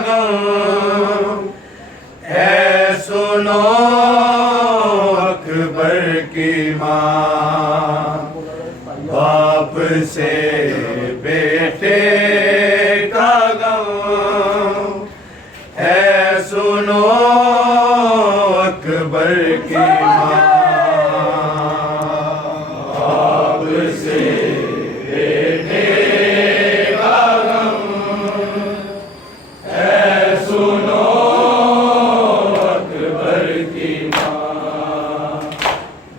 गम है सुनो अकबर की माँ। बाप से बेटे का गम है सुनो अकबर की माँ। बाप से बेटे का गम है सुनो अकबर की माँ।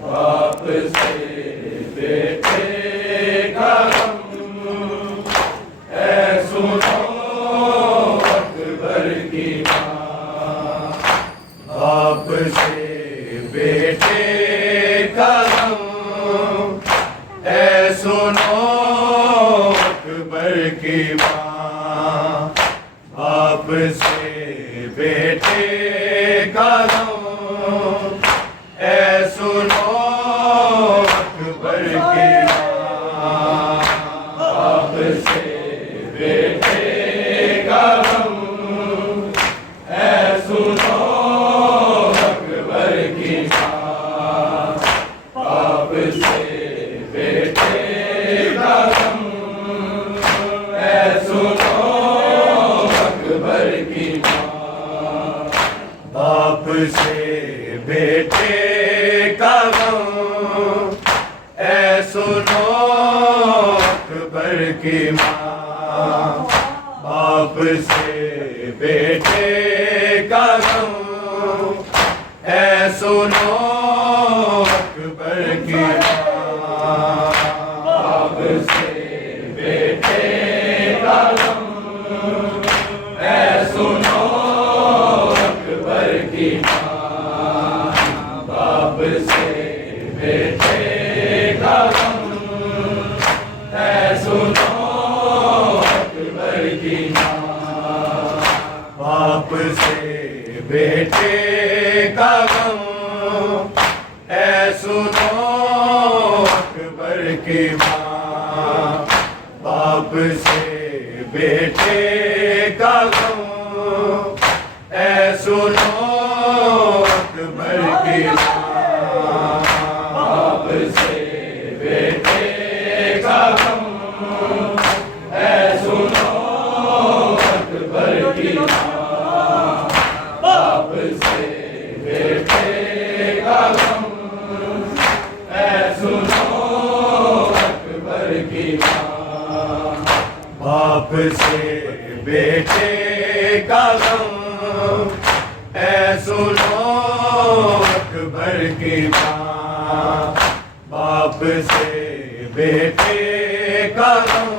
बाप से बेटे का गम है सुनो अकबर की माँ। बाप से बेटे का गम है सुनो अकबर की माँ। बाप से बेटे का गम है सुनो अकबर की माँ। बाप से बेटे का गम है सुनो अकबर की माँ। बाप से बेटे का गम है सुनो अकबर की माँ। बाप से बेटे का गम है सुनो अकबर की माँ। बाप से बेटे का गम है सुनो अकबर की माँ। बाप से बेटे का गम है सुनो अकबर की माँ। बाप से बेटे का गम है सुनो अकबर की माँ। बाप से बेटे का गम है सुनो अकबर की माँ। बाप से बेटे का गम है सुनो अकबर की माँ। बाप से बेटे का गम है सुनो अकबर की माँ। बाप से बेटे का गम है सुनो अकबर की माँ। बाप से बेटे का गम है सुनो अकबर की माँ। बाप से बेटे का गम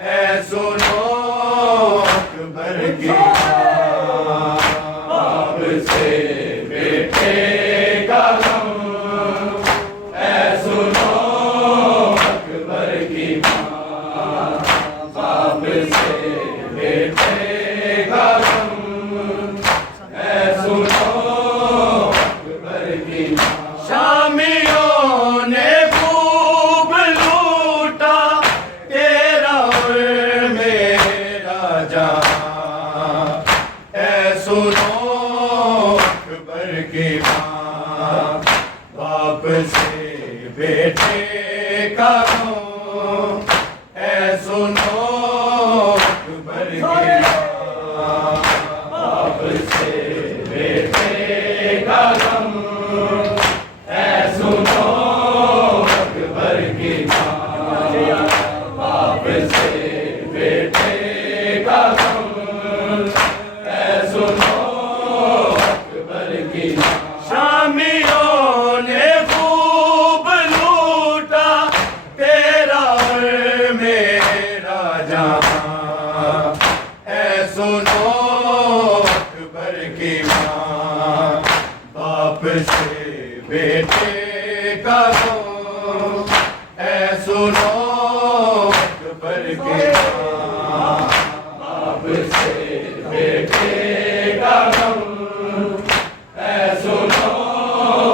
है सुनो अकबर की माँ। बाप से बेटे का गम है सुनो अकबर की माँ। बाप से बेटे का गम है सुनो अकबर की माँ। शामियों ने खूब लूटा तेरा और मेरा जहां है सुनो अकबर की माँ। बाप से बेटे का गम है सुनो अकबर की माँ। बाप से बेटे का गम है सुनो अकबर की माँ। बाप से बेटे का गम है सुनो अकबर की माँ। शामियों ने खूब लूटा तेरा और मेरा जहां है सुनो अकबर की माँ। बाप से बेटे का गम है सुनो अकबर की माँ। बाप से बेटे का गम है सुनो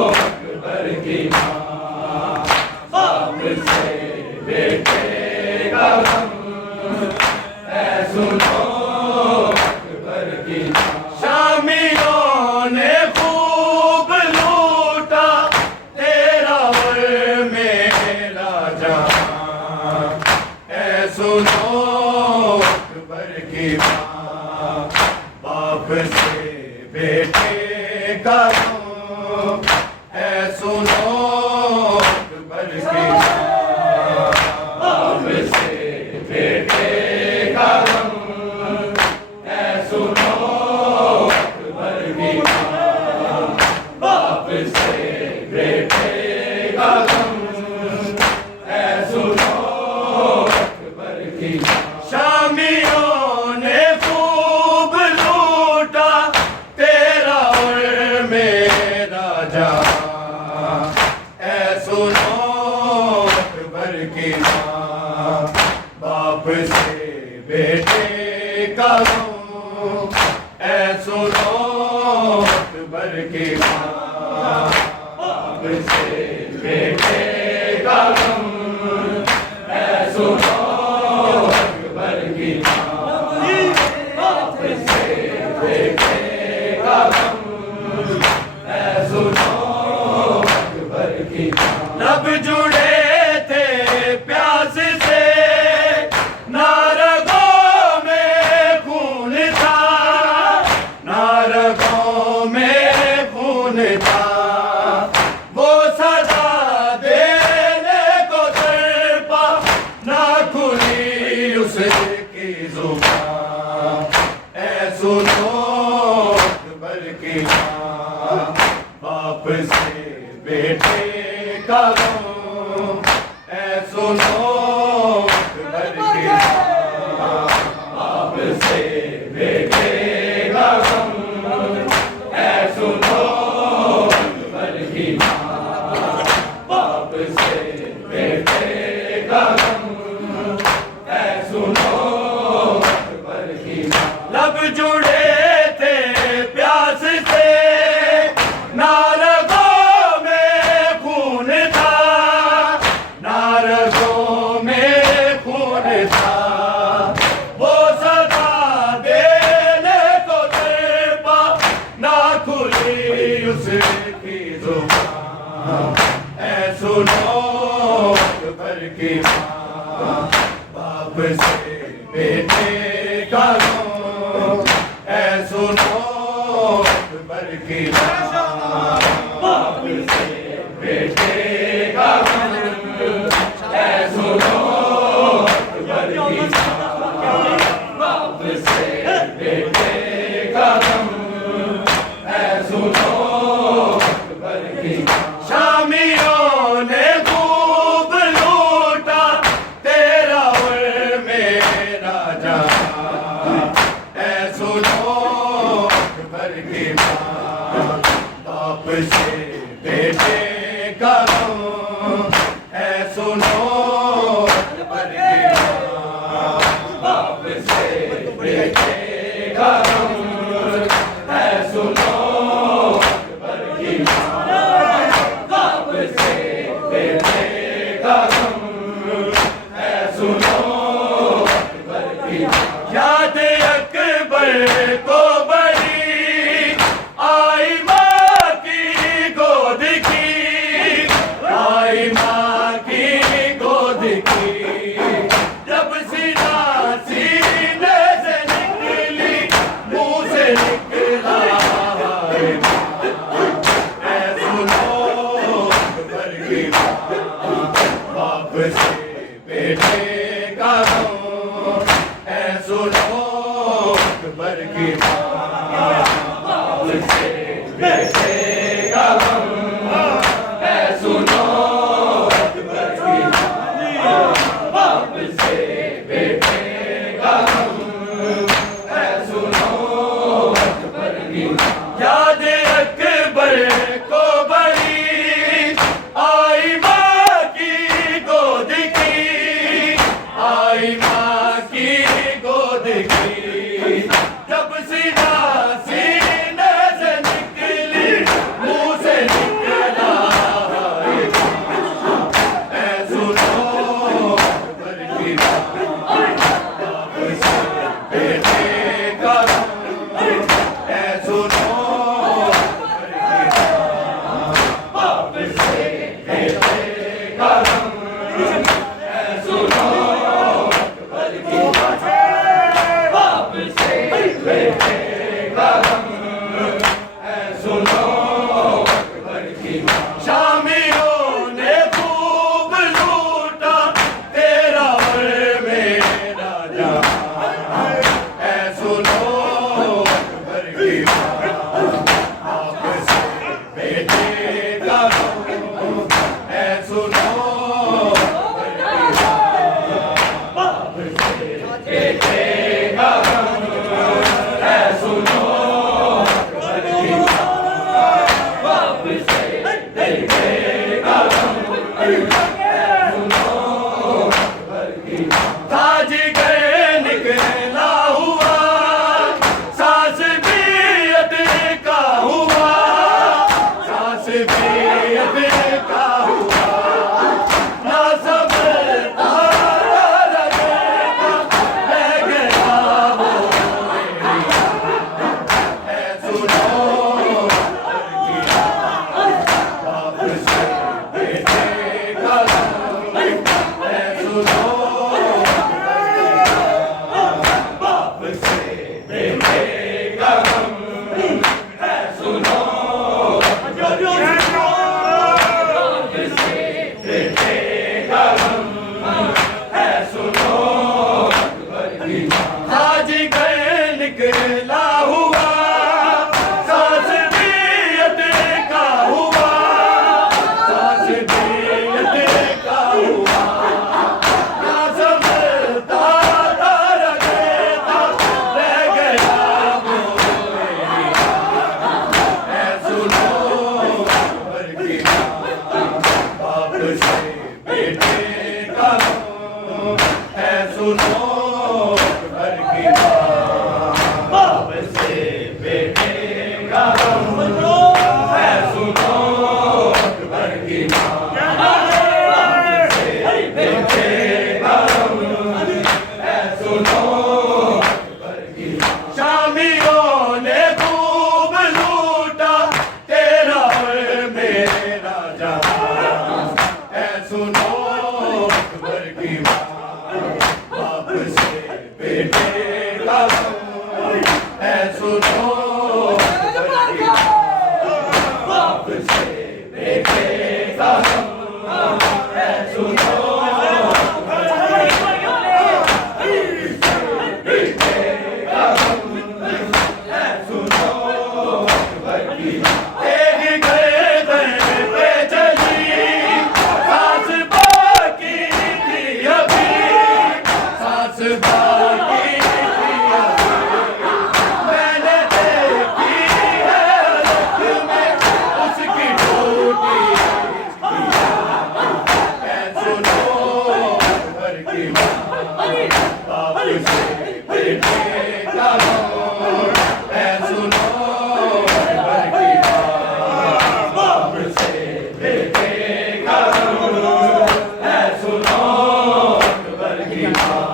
अकबर की माँ। बाप से बेटे का गम है सुनो की माँ, बाप से बेटे का गम है सुनो अकबर की माँ, बाप से बेटे का गम है सुनो अकबर की माँ, बाप से बेटे का गम है सुनो अकबर की माँ। शामियों ने खूब लूटा तेरा और मेरा जहां, ऐ सुनो अकबर की माँ, बाप से बेटे का गम ऐ सुनो अकबर की माँ, बाप से बेटे का गम ऐ सुनो अकबर की माँ, बाप से बेटे का गम ऐ सुनो अकबर की माँ। लब जुड़े थे प्यास से ना रगों में खून था, ना रगों में खून था, वो सदा देने को तड़पा, ना खुली उसकी जुबान, ऐ सुनो अकबर की माँ, बाप से बेटे का गम ऐ सुनो अकबर की माँ, बाप से बेटे का गम ऐ सुनो अकबर की माँ, बाप से बेटे का गम ऐ सुनो अकबर की माँ। लब जुड़े थे प्यास से ना रगों में खून था, ना रगों में खून था, वो सदा देने को तड़पा, ना खुली उसकी जुबान, ऐ सुनो अकबर की माँ, बाप से बेटे का गम ऐ सुनो अकबर की माँ, बाप से बेटे का गम ऐ सुनो अकबर की माँ, बाप से बेटे का गम ऐ सुनो अकबर की माँ। शामियों ने खूब लूटा तेरा और मेरा जहां, ऐ सुनो अकबर की माँ, बाप से बेटे का गम ऐ सुनो अकबर की माँ, बाप से बेटे का गम ऐ सुनो अकबर की माँ, बाप से बेटे का गम ऐ सुनो अकबर की माँ। याद अकबर को बड़ी आई माँ की गोद की, आई माँ की गोद की, जब सीना सीने से निकली, मुंह से निकला हाय माँ, ऐ सुनो अकबर की माँ, बाप से बेटे का गम ऐ सुनो अकबर की माँ, बाप से बेटे का गम ऐ सुनो अकबर की माँ, बाप से बेटे का गम ऐ सुनो अकबर की माँ। याद अकबर को बड़ी आई माँ की गोद की, आई माँ की गोद की, जब सीना निकला हुआ, सांस भी अटका हुआ, सांस भी अटका हुआ, ना समझता था रगेता रह गया वो मेरी माँ। ऐ सुनो खबर की माँ, बाप से बेटे का मोह। ऐ सुनो खबर की माँ, बाप से बेटे का मोह। ऐ सुनो खबर की माँ, बाप से बेटे का मोह। ऐ सुनो खबर की माँ, शामियों ने खूब लूटा तेरा और मेरा जहां। ऐ सुनो खबर की माँ, बाप से बेटे का मोह। ऐ सुनो खबर की माँ, बाप से बेटे का मोह। ऐ सुनो एक गर्दन पे चली, सांस बाकी थी अभी, सांस बाकी थी अभी। मैंने देखी है अलग में उसकी टूटी चिड़िया। ऐ सुनो खबर की माँ, बाप से बेटे का मोह। ऐ सुनो खबर की माँ, बाप से बेटे का मोह। ऐ सुनो खबर की माँ,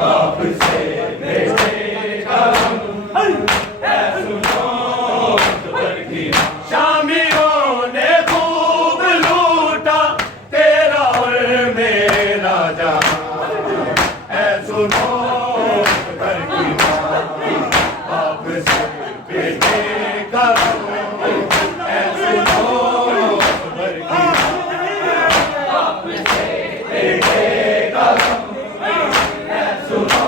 बाप से बेटे का मोह। ऐ सुनो खबर की माँ, शामियों ने खूब लूटा तेरा और मेरा जहां। ऐ सुनो खबर की माँ, बाप से बेटे का मोह। ऐ सुनो खबर की माँ, बाप से बेटे का मोह। ऐ सुनो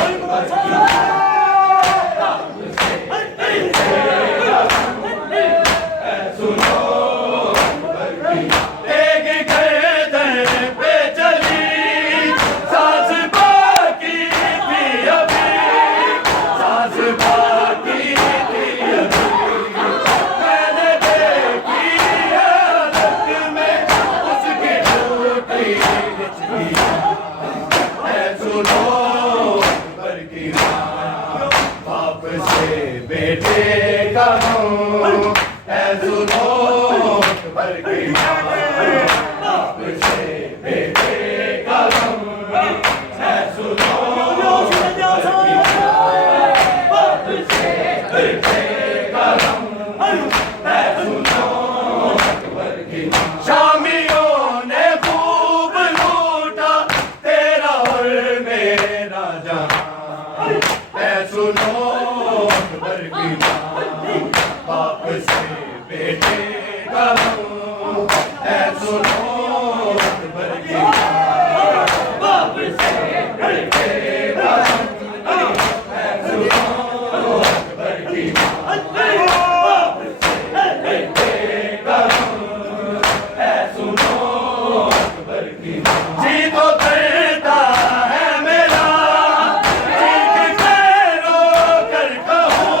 खबर की माँ, बाप से बेटे का मोह। ऐ सुनो खबर की माँ, एक गर्दन पे चली, सांस बाकी थी अभी, सांस बाकी थी अभी। मैंने देखी है अलग में उसकी टूटी चिड़िया। ऐ सुनो खबर की माँ, बाप से बेटे का मोह। ऐ सुनो खबर की माँ, बाप से बेटे का मोह। ऐ सुनो खबर की माँ, बाप से बेटे का मोह। ऐ सुनो खबर की माँ, शामियों ने खूब लूटा तेरा और मेरा जहां। ऐ सुनो खबर की माँ, बाप से बेटे का मोह। ऐ सुनो खबर की माँ, बाप से बेटे का मोह। ऐ सुनो खबर की माँ, बाप से बेटे का मोह। ऐ सुनो खबर की माँ, जी तो करता है मेरा, चीख कर रो कर कहूँ,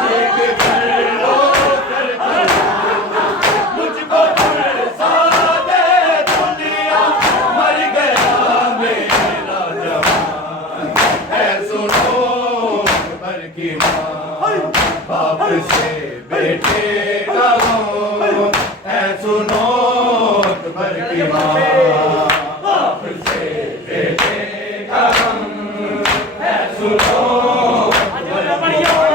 चीख कर रो कर कहूँ। मुझको तरसा दे दुनिया, मर गया मेरा जवान। ऐ सुनो खबर की माँ, बाप से बेटे का मोह। ऐ सुनो खबर की माँ, बाप से बेटे का मोह। ऐ सुनो खबर की माँ,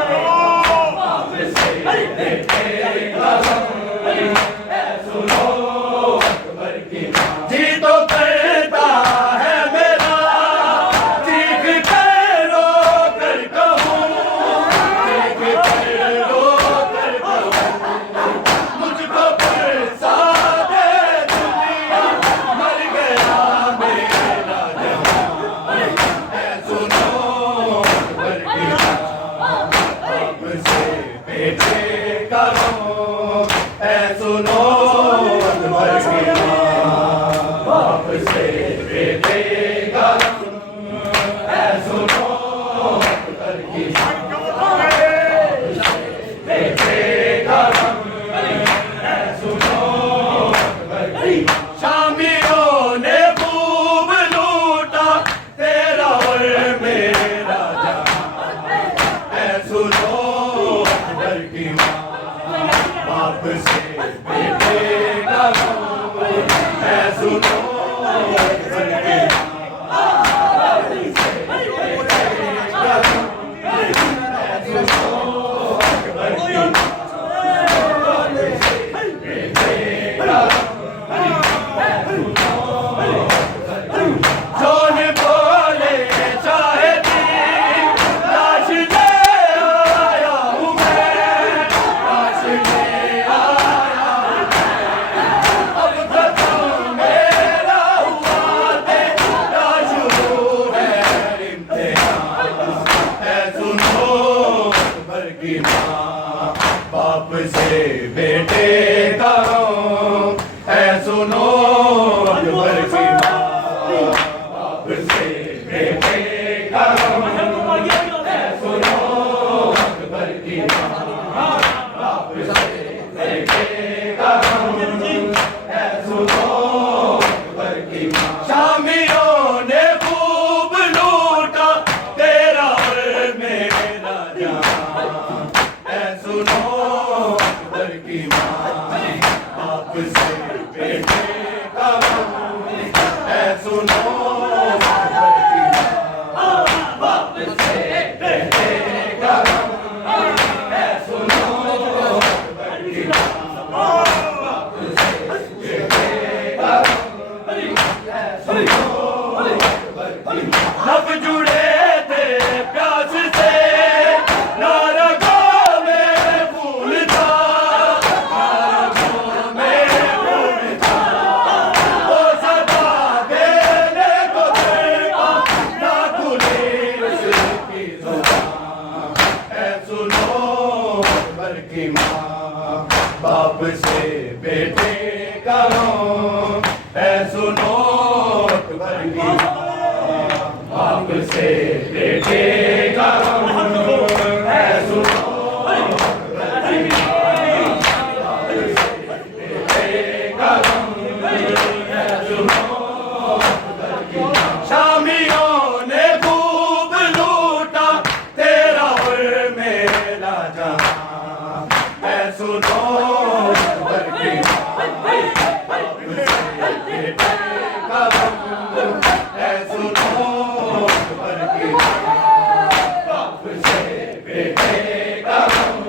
बाप से बेटे का मोह। ऐ सुनो खबर की माँ, जी तो करता है मेरा, चीख कर रो कर कहूँ, चीख कर रो कर कहूँ। मुझको तरसा दे दुनिया, मर गया बेटे का रोग, ऐ सुनो अकबर की माँ। बाप से बेटे का रोग, ऐ सुनो अकबर की माँ। बेटे का रोग, ऐ सुनो अकबर की माँ। शामियों ने खूब लूटा तेरा और मेरा जहां, ऐ सुनो अकबर की माँ। बाप से बेटे का रोग, ऐ सुनो अकबर की माँ। बाप से बेटे का रोग, ऐ सुनो अकबर की माँ। बाप से बेटे का रोग, ऐ सुनो अकबर की माँ। जोन बोले चाहती लाश ले आया हूँ मैं, लाश ले आया हूँ मैं। अब खत्म मेरा हुआ तेरा शुरू है इम्तिहान, ऐ सुनो अकबर की माँ। बाप से बेटे का रोग, ऐ सुनो अकबर की माँ। बाप से बेटे का रोग, ऐ सुनो अकबर की माँ। बाप से बेटे का रोग, ऐ सुनो अकबर की माँ। शामियों ने खूब लूटा तेरा और मेरा जहां, ऐ सुनो अकबर की माँ। बाप से बेटे का रोग, ऐ सुनो अकबर की माँ। बाप से बेटे का रोग, ऐ सुनो अकबर की माँ। बाप से बेटे का रोग, ऐ सुनो अकबर की माँ। लब जुड़े थे प्यास से, ना रगों में खून था, ना रगों में खून था। वो सदा देने को तड़पा, ना खुली उसकी जुबान, ऐ सुनो अकबर की माँ। बाप से बेटे का रोग, ऐ सुनो अकबर की माँ। बाप से बेटे का रोग, ऐ सुनो अकबर की माँ। बाप से बेटे का रोग, ऐ सुनो अकबर की माँ। शामियों ने खूब लूटा तेरा और मेरा जहां, ऐ सुनो अकबर की माँ। बाप से बेटे का रोग, ऐ सुनो अकबर की माँ। बाप से बेटे का रोग,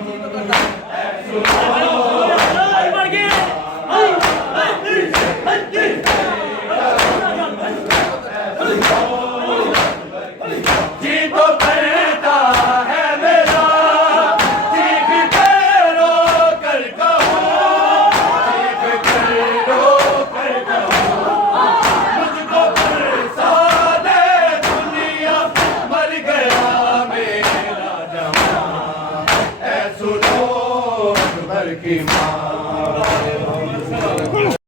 ऐ सुनो अकबर की माँ। बाप से बेटे का रोग, ऐ सुनो अकबर की माँ। जी तो करता है मेरा, चीख के रो कर कहूँ, चीख के रो कर कहूँ। मुझको बरसा दे दुनिया, मर गया मेरा जहां, ऐ सुनो अकबर की माँ।